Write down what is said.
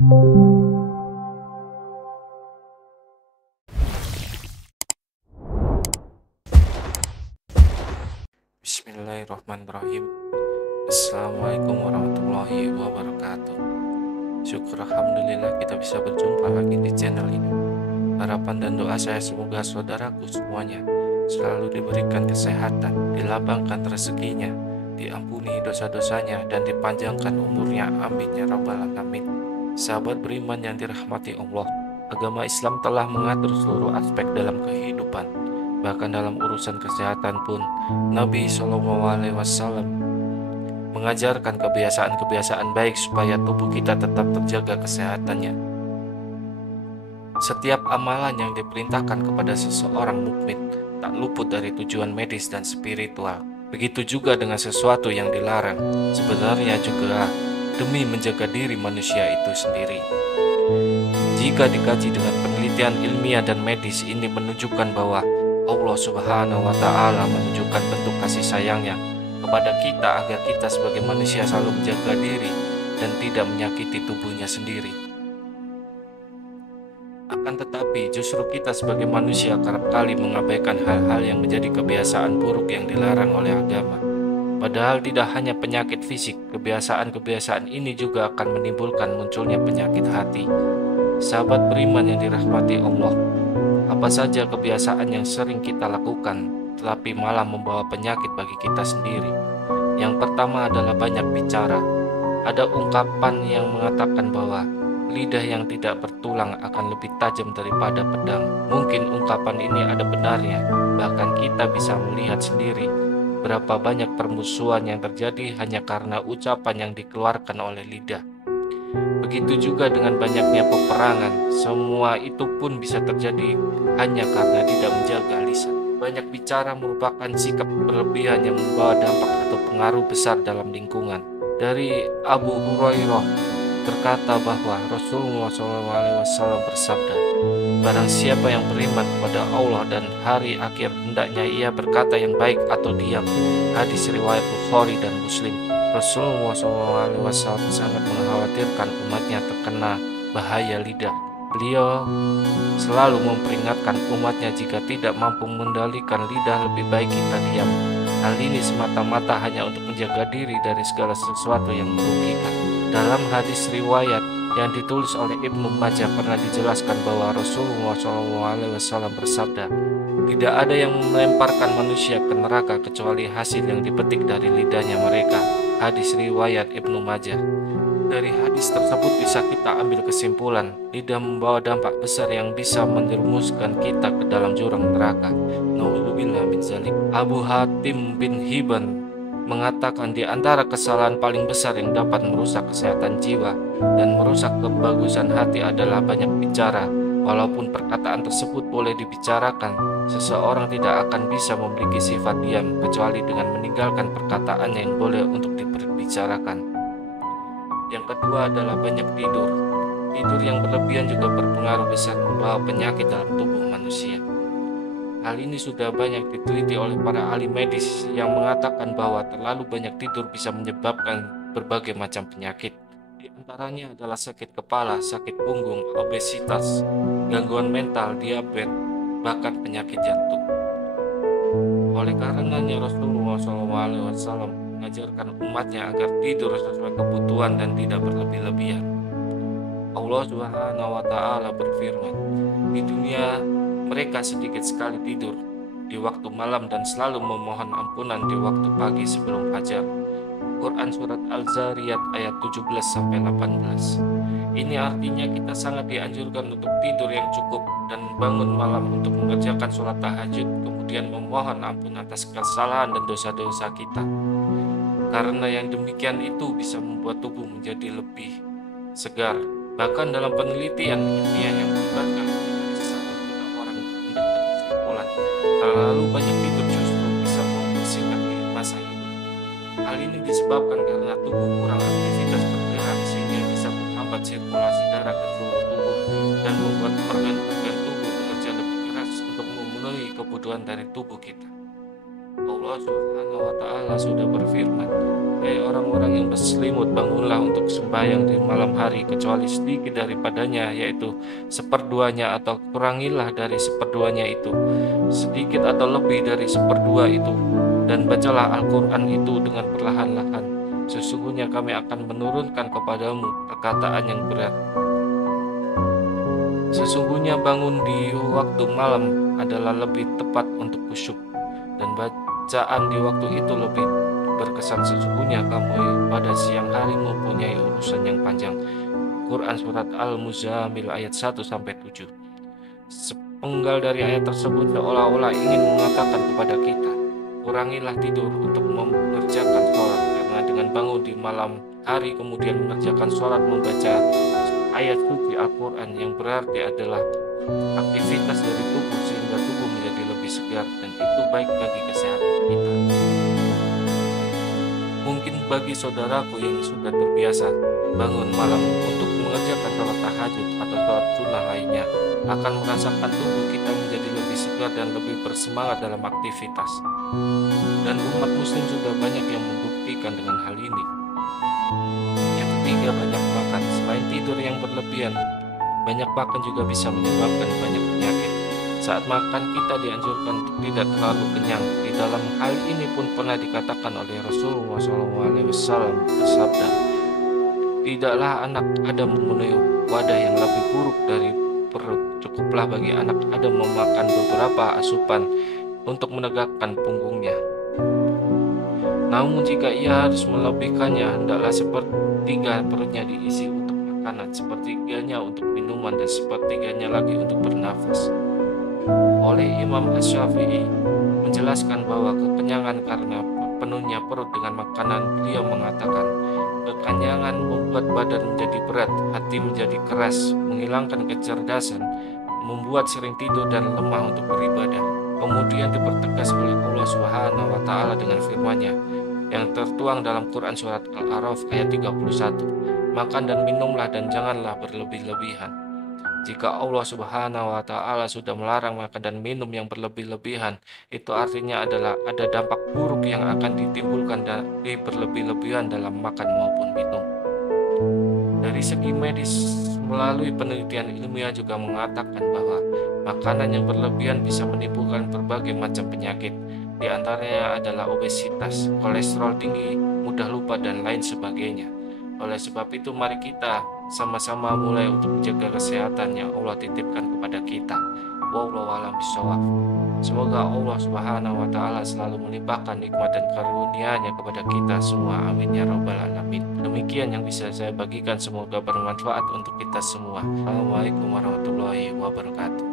Bismillahirrahmanirrahim. Assalamualaikum warahmatullahi wabarakatuh. Syukur alhamdulillah kita bisa berjumpa lagi di channel ini. Harapan dan doa saya semoga saudaraku semuanya selalu diberikan kesehatan, dilapangkan rezekinya, diampuni dosa-dosanya, dan dipanjangkan umurnya. Amin ya rabbal alamin. Sahabat beriman yang dirahmati Allah, agama Islam telah mengatur seluruh aspek dalam kehidupan. Bahkan dalam urusan kesehatan pun Nabi SAW mengajarkan kebiasaan-kebiasaan baik supaya tubuh kita tetap terjaga kesehatannya. Setiap amalan yang diperintahkan kepada seseorang mukmin tak luput dari tujuan medis dan spiritual. Begitu juga dengan sesuatu yang dilarang, sebenarnya juga demi menjaga diri manusia itu sendiri. Jika dikaji dengan penelitian ilmiah dan medis, ini menunjukkan bahwa Allah Subhanahu wa Ta'ala menunjukkan bentuk kasih sayangnya kepada kita agar kita sebagai manusia selalu menjaga diri dan tidak menyakiti tubuhnya sendiri. Akan tetapi justru kita sebagai manusia kerap kali mengabaikan hal-hal yang menjadi kebiasaan buruk yang dilarang oleh agama. Padahal tidak hanya penyakit fisik, kebiasaan-kebiasaan ini juga akan menimbulkan munculnya penyakit hati. Sahabat beriman yang dirahmati Allah, apa saja kebiasaan yang sering kita lakukan tetapi malah membawa penyakit bagi kita sendiri? Yang pertama adalah banyak bicara. Ada ungkapan yang mengatakan bahwa lidah yang tidak bertulang akan lebih tajam daripada pedang. Mungkin ungkapan ini ada benarnya, bahkan kita bisa melihat sendiri berapa banyak permusuhan yang terjadi hanya karena ucapan yang dikeluarkan oleh lidah. Begitu juga dengan banyaknya peperangan, semua itu pun bisa terjadi hanya karena tidak menjaga lisan. Banyak bicara merupakan sikap berlebihan yang membawa dampak atau pengaruh besar dalam lingkungan. Dari Abu Hurairah berkata bahwa Rasulullah SAW bersabda, barang siapa yang beriman kepada Allah dan hari akhir, hendaknya ia berkata yang baik atau diam. Hadis riwayat Bukhari dan Muslim. Rasulullah SAW sangat mengkhawatirkan umatnya terkena bahaya lidah. Beliau selalu memperingatkan umatnya jika tidak mampu mengendalikan lidah, lebih baik kita diam. Hal ini semata-mata hanya untuk menjaga diri dari segala sesuatu yang merugikan. Dalam hadis riwayat yang ditulis oleh Ibnu Majah pernah dijelaskan bahwa Rasulullah SAW bersabda, tidak ada yang melemparkan manusia ke neraka kecuali hasil yang dipetik dari lidahnya mereka. Hadis riwayat Ibnu Majah. Dari hadis tersebut bisa kita ambil kesimpulan, lidah membawa dampak besar yang bisa menjerumuskan kita ke dalam jurang neraka. Nauzubillah min dzalik. Abu Hatim bin Hibban mengatakan di antara kesalahan paling besar yang dapat merusak kesehatan jiwa dan merusak kebagusan hati adalah banyak bicara. Walaupun perkataan tersebut boleh dibicarakan, seseorang tidak akan bisa memiliki sifat diam kecuali dengan meninggalkan perkataan yang boleh untuk dibicarakan. Yang kedua adalah banyak tidur. Tidur yang berlebihan juga berpengaruh besar membawa penyakit dalam tubuh manusia. Hal ini sudah banyak diteliti oleh para ahli medis yang mengatakan bahwa terlalu banyak tidur bisa menyebabkan berbagai macam penyakit. Di antaranya adalah sakit kepala, sakit punggung, obesitas, gangguan mental, diabetes, bahkan penyakit jantung. Oleh karenanya Rasulullah SAW mengajarkan umatnya agar tidur sesuai kebutuhan dan tidak berlebih-lebihan. Allah Subhanahu wa Ta'ala berfirman, di dunia mereka sedikit sekali tidur di waktu malam dan selalu memohon ampunan di waktu pagi sebelum fajar. Quran surat Al-Zariyat ayat 17-18. Ini artinya kita sangat dianjurkan untuk tidur yang cukup dan bangun malam untuk mengerjakan sholat tahajud, kemudian memohon ampun atas kesalahan dan dosa-dosa kita. Karena yang demikian itu bisa membuat tubuh menjadi lebih segar. Bahkan dalam penelitian ilmiah yang melibatkan dari 1 juta orang mendapat kesimpulan, terlalu banyak tidur justru bisa mempersingkat masa hidup. Hal ini disebabkan karena tubuh kurang aktivitas bergerak sehingga bisa menghambat sirkulasi darah ke seluruh tubuh dan membuat organ-organ tubuh bekerja lebih keras untuk memenuhi kebutuhan dari tubuh kita. Allah Allah Subhanahu wa Ta'ala sudah berfirman, "Hei orang-orang yang berselimut, bangunlah untuk sembahyang di malam hari, kecuali sedikit daripadanya, yaitu seperduanya, atau kurangilah dari seperduanya itu, sedikit atau lebih dari seperdua itu, dan bacalah Al-Quran itu dengan perlahan-lahan. Sesungguhnya kami akan menurunkan kepadamu perkataan yang berat. Sesungguhnya bangun di waktu malam adalah lebih tepat untuk khusyuk, dan bacaan di waktu itu lebih berkesan. Sesungguhnya kamu pada siang hari mempunyai urusan yang panjang." Quran Surat Al-Muzammil ayat 1-7. Sepenggal dari ayat tersebut seolah-olah ingin mengatakan kepada kita, kurangilah tidur untuk mengerjakan sholat, karena dengan bangun di malam hari kemudian mengerjakan sholat, membaca ayat suci Al-Quran yang berarti adalah aktivitas dari tubuh, sehingga tubuh menjadi lebih segar, dan itu baik bagi kesehatan kita. Mungkin bagi saudaraku yang sudah terbiasa bangun malam untuk mengerjakan sholat tahajud atau sholat sunnah lainnya, akan merasakan tubuh kita menjadi lebih segar dan lebih bersemangat dalam aktivitas. Dan umat muslim sudah banyak yang membuktikan dengan hal ini. Yang ketiga, banyak makan. Selain tidur yang berlebihan, banyak makan juga bisa menyebabkan banyak penyakit. Saat makan kita dianjurkan untuk tidak terlalu kenyang. Di dalam hal ini pun pernah dikatakan oleh Rasulullah SAW bersabda, "Tidaklah anak Adam memenuhi wadah yang lebih buruk dari perut. Cukuplah bagi anak Adam memakan beberapa asupan untuk menegakkan punggungnya. Namun jika ia harus melebihkannya, hendaklah sepertiga perutnya diisi untuk makanan, sepertiganya untuk minuman, dan sepertiganya lagi untuk bernafas." Oleh Imam Asy-Syafi'i menjelaskan bahwa kekenyangan karena penuhnya perut dengan makanan, beliau mengatakan, kekenyangan membuat badan menjadi berat, hati menjadi keras, menghilangkan kecerdasan, membuat sering tidur dan lemah untuk beribadah. Kemudian dipertegas oleh Allah Subhanahu wa Ta'ala dengan firman-Nya yang tertuang dalam Quran Surat Al-A'raf ayat 31, "Makan dan minumlah dan janganlah berlebih-lebihan." Jika Allah Subhanahu wa Ta'ala sudah melarang makan dan minum yang berlebih-lebihan, itu artinya adalah ada dampak buruk yang akan ditimbulkan dari berlebih-lebihan dalam makan maupun minum. Dari segi medis, melalui penelitian ilmiah juga mengatakan bahwa makanan yang berlebihan bisa menimbulkan berbagai macam penyakit. Di antaranya adalah obesitas, kolesterol tinggi, mudah lupa, dan lain sebagainya. Oleh sebab itu, mari kita sama-sama mulai untuk menjaga kesehatan yang Allah titipkan kepada kita. Wallahu a'lam bishawab. Semoga Allah Subhanahu wa Ta'ala selalu melimpahkan nikmat dan karunia-Nya kepada kita semua. Amin ya rabbal alamin. Demikian yang bisa saya bagikan, semoga bermanfaat untuk kita semua. Assalamualaikum warahmatullahi wabarakatuh.